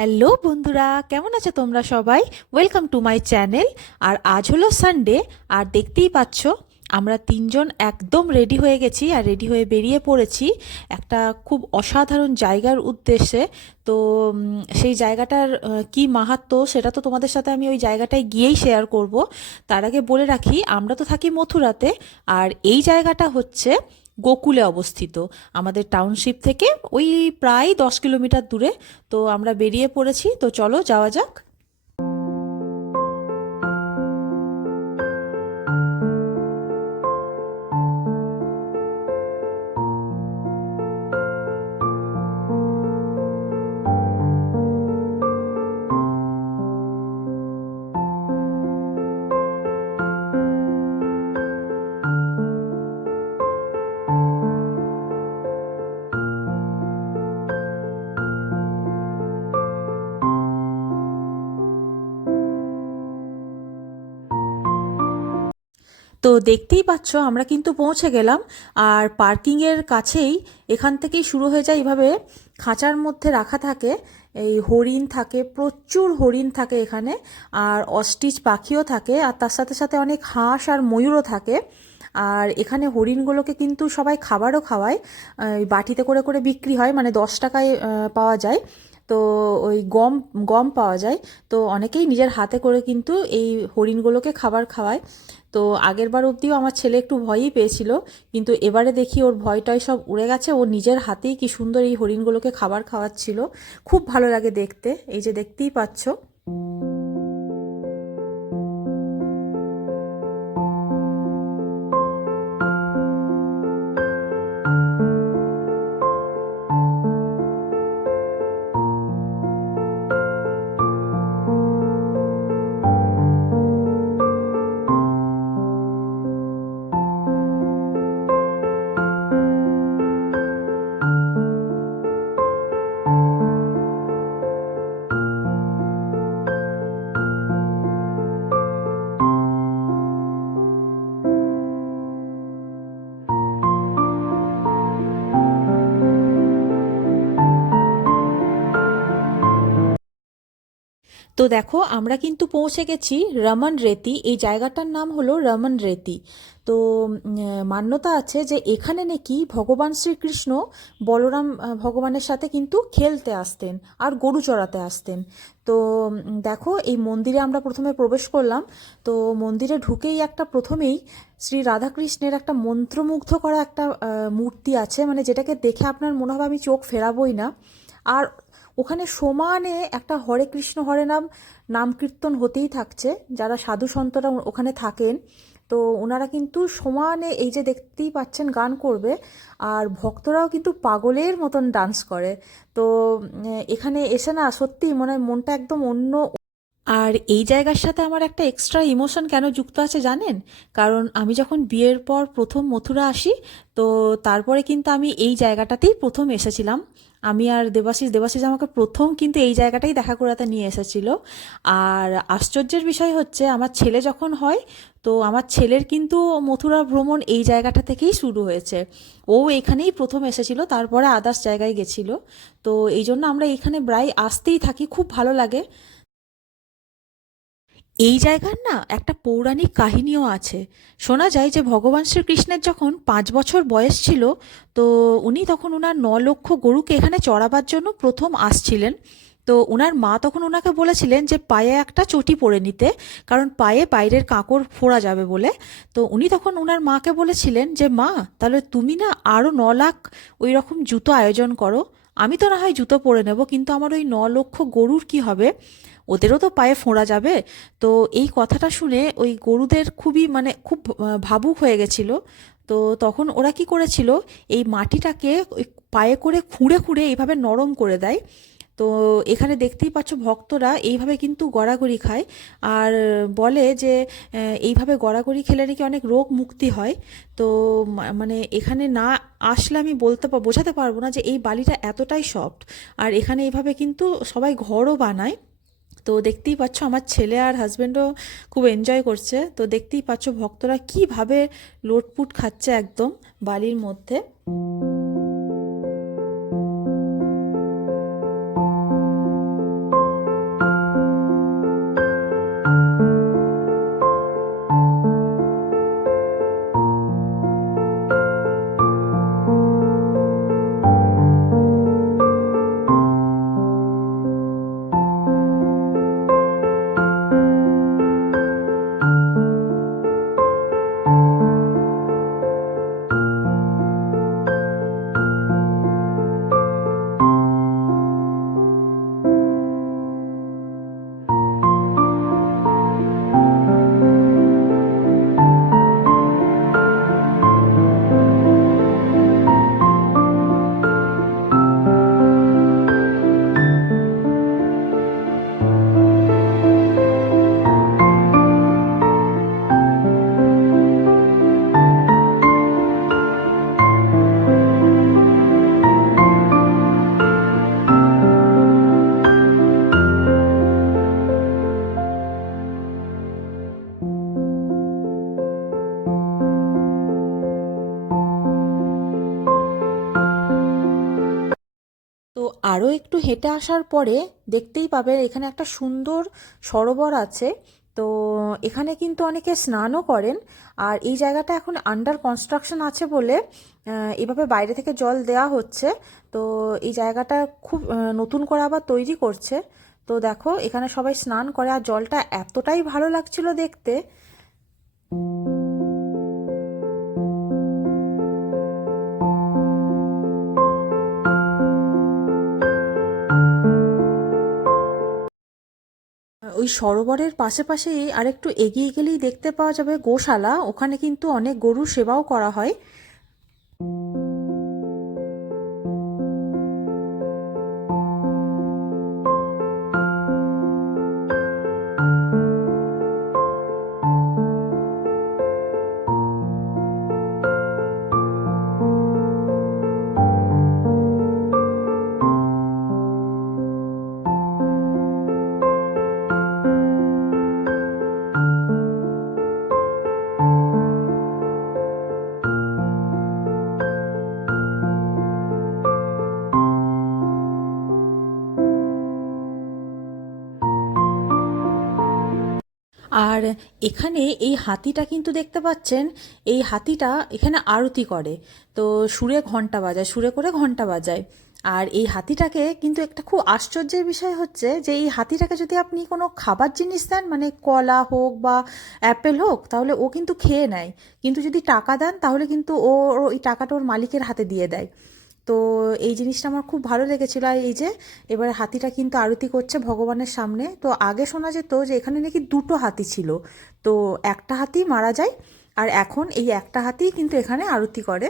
Hello বন্ধুরা, কেমন আছো তোমরা সবাই? Welcome to my channel. আর আজ হলো সানডে, আর দেখতেই পাচ্ছ আমরা তিনজন একদম রেডি হয়ে গেছি আর রেডি হয়ে বেরিয়ে পড়েছি একটা খুব অসাধারণ জায়গার উদ্দেশ্যে। তো সেই জায়গাটার কি মাহাত্ম্য সেটা তো তোমাদের সাথে আমি ওই জায়গাটায় গিয়েই শেয়ার করব। তার আগে বলে রাখি, আমরা তো থাকি মথুরাতে, আর এই জায়গাটা হচ্ছে গোকুলে অবস্থিত, আমাদের টাউনশিপ থেকে ওই প্রায় 10 কিলোমিটার দূরে। তো আমরা বেরিয়ে পড়েছি, তো চলো যাওয়া যাক। তো দেখতেই পাচ্ছ আমরা কিন্তু পৌঁছে গেলাম। আর পার্কিংয়ের কাছেই এখান থেকেই শুরু হয়ে যায়, এইভাবে খাঁচার মধ্যে রাখা থাকে এই হরিণ থাকে, প্রচুর হরিণ থাকে এখানে। আর অস্ট্রিচ পাখিও থাকে, আর তার সাথে সাথে অনেক হাঁস আর ময়ূরও থাকে। আর এখানে হরিণগুলোকে কিন্তু সবাই খাবারও খাওয়ায়, এই বাটিতে করে করে বিক্রি হয়, মানে 10 টাকায় পাওয়া যায়। তো ওই গম গম পাওয়া যায়। তো অনেকেই নিজের হাতে করে কিন্তু এই হরিণগুলোকে খাবার খাওয়ায়। তো আগের বার অবধিও আমার ছেলে একটু ভয়ই পেয়েছিল, কিন্তু এবারে দেখি ওর ভয়টাই সব উড়ে গেছে, ও নিজের হাতেই কি সুন্দর এই হরিণগুলোকে খাবার খাওয়াচ্ছিল। খুব ভালো লাগে দেখতে, এই যে দেখতেই পাচ্ছ। তো দেখো আমরা কিন্তু পৌঁছে গেছি রমন রেতি। এই জায়গাটার নাম হলো রমন রেতি। তো মান্যতা আছে যে এখানে নাকি ভগবান শ্রীকৃষ্ণ বলরাম ভগবানের সাথে কিন্তু খেলতে আসতেন আর গরু চড়াতে আসতেন। তো দেখো এই মন্দিরে আমরা প্রথমে প্রবেশ করলাম। তো মন্দিরে ঢুকেই একটা প্রথমেই শ্রী রাধাকৃষ্ণের একটা মন্ত্রমুগ্ধ করা একটা মূর্তি আছে, মানে যেটাকে দেখে আপনার মনে হবে আমি চোখ ফেরাবোই না। আর ওখানে সমানে একটা হরে কৃষ্ণ হরে নাম নাম কীর্তন হতেই থাকছে, যারা সাধু সন্তরা ওখানে থাকেন। তো ওনারা কিন্তু সমানে এই যে দেখতেই পাচ্ছেন গান করবে, আর ভক্তরাও কিন্তু পাগলের মতন ডান্স করে। তো এখানে এসে না সত্যিই মনে হয় মনটা একদম অন্য। আর এই জায়গার সাথে আমার একটা এক্সট্রা ইমোশন কেন যুক্ত আছে জানেন? কারণ আমি যখন বিয়ের পর প্রথম মথুরা আসি, তো তারপরে কিন্তু আমি এই জায়গাটাতেই প্রথম এসেছিলাম। আমি আর দেবাশিস আমাকে প্রথম কিন্তু এই জায়গাটাই দেখা করাতে নিয়ে এসেছিল। আর আশ্চর্যের বিষয় হচ্ছে আমার ছেলে যখন হয়, তো আমার ছেলের কিন্তু মথুরা ভ্রমণ এই জায়গাটা থেকেই শুরু হয়েছে। ও এখানেই প্রথম এসেছিল, তারপরে আদার্স জায়গায় গেছিল। তো এই জন্য আমরা এখানে প্রায় আসতেই থাকি, খুব ভালো লাগে। এই জায়গার না একটা পৌরাণিক কাহিনীও আছে। শোনা যায় যে ভগবান শ্রীকৃষ্ণের যখন 5 বছর বয়স ছিল, তো উনি তখন ওনার 9 লক্ষ গরুকে এখানে চড়াবার জন্য প্রথম আসছিলেন। তো ওনার মা তখন ওনাকে বলেছিলেন যে পায়ে একটা চটি পরে নিতে, কারণ পায়ে বাইরের কাঁকড় ফোড়া যাবে বলে। তো উনি তখন ওনার মাকে বলেছিলেন যে মা, তাহলে তুমি না আরও 9 লাখ ওই রকম জুতো আয়োজন করো। আমি তো না হয় জুতো পরে নেব, কিন্তু আমার ওই 9 লক্ষ গরুর কি হবে? ওদেরও তো পায়ে ফোঁড়া যাবে। তো এই কথাটা শুনে ওই গরুদের খুবই মানে খুব ভাবুক হয়ে গেছিল। তো তখন ওরা কি করেছিল, এই মাটিটাকে ওই পায়ে করে খুঁড়ে খুঁড়ে এইভাবে নরম করে দেয়। তো এখানে দেখতেই পাচ্ছ ভক্তরা এইভাবে কিন্তু গড়াগড়ি খায়। আর বলে যে এইভাবে গড়াগড়ি খেলে নাকি অনেক রোগ মুক্তি হয়। তো মানে এখানে না আসলে আমি বোঝাতে পারবো না যে এই বালিটা এতটাই সফট। আর এখানে এইভাবে কিন্তু সবাই ঘরও বানায়। তো দেখতেই পাচ্ছ আমার ছেলে আর হাজবেন্ডও খুব এনজয় করছে। তো দেখতেই পাচ্ছ ভক্তরা কিভাবে লোটপুট খাচ্ছে একদম বালির মধ্যে। আরও একটু হেঁটে আসার পরে দেখতেই পাবে এখানে একটা সুন্দর সরোবর আছে। তো এখানে কিন্তু অনেকে স্নানও করেন। আর এই জায়গাটা এখন আন্ডার কনস্ট্রাকশন আছে বলে এভাবে বাইরে থেকে জল দেওয়া হচ্ছে। তো এই জায়গাটা খুব নতুন করে আবার তৈরি করছে। তো দেখো এখানে সবাই স্নান করে, আর জলটা এতটাই ভালো লাগছিল দেখতে। ওই সরোবরের পাশে পাশেই আরেকটু এগিয়ে গেলেই দেখতে পাওয়া যাবে গোশালা। ওখানে কিন্তু অনেক গরুর সেবাও করা হয়। আর এখানে এই হাতিটা কিন্তু দেখতে পাচ্ছেন, এই হাতিটা এখানে আরতি করে। তো সুরে ঘন্টা বাজায়, সুরে করে ঘন্টা বাজায়। আর এই হাতিটাকে কিন্তু একটা খুব আশ্চর্যের বিষয় হচ্ছে যে এই হাতিটাকে যদি আপনি কোনো খাবার জিনিস দেন, মানে কলা হোক বা অ্যাপেল হোক, তাহলে ও কিন্তু খেয়ে নেয়। কিন্তু যদি টাকা দেন তাহলে কিন্তু ও ওই টাকাটা ওর মালিকের হাতে দিয়ে দেয়। তো এই জিনিসটা আমার খুব ভালো লেগেছিল। আর এই যে এবার হাতিটা কিন্তু আরতি করছে ভগবানের সামনে। তো আগে শোনা যেত যে এখানে নাকি দুটো হাতি ছিল, তো একটা হাতি মারা যায়, আর এখন এই একটা হাতি কিন্তু এখানে আরতি করে।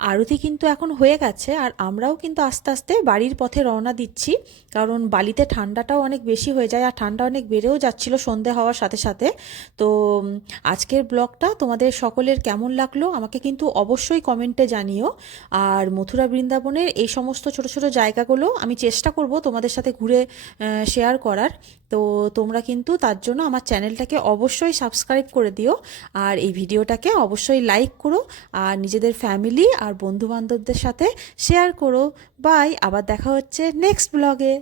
আরতি কিন্তু এখন হয়ে গেছে, আর আমরাও কিন্তু আস্তে আস্তে বাড়ির পথে রওনা দিচ্ছি। কারণ বালিতে ঠান্ডাটাও অনেক বেশি হয়ে যায়, আর ঠান্ডা অনেক বেড়েও যাচ্ছিল সন্ধে হওয়ার সাথে সাথে। তো আজকের ব্লগটা তোমাদের সকলের কেমন লাগলো আমাকে কিন্তু অবশ্যই কমেন্টে জানিও। আর মথুরা বৃন্দাবনের এই সমস্ত ছোট ছোট জায়গাগুলো আমি চেষ্টা করব তোমাদের সাথে ঘুরে শেয়ার করার। তো তোমরা কিন্তু তার জন্য আমার চ্যানেলটাকে অবশ্যই সাবস্ক্রাইব করে দিও, আর এই ভিডিওটাকে অবশ্যই লাইক করো, আর নিজেদের ফ্যামিলি আর বন্ধু বান্ধবদের সাথে শেয়ার করো। বাই, আবার দেখা হচ্ছে নেক্সট ব্লগে।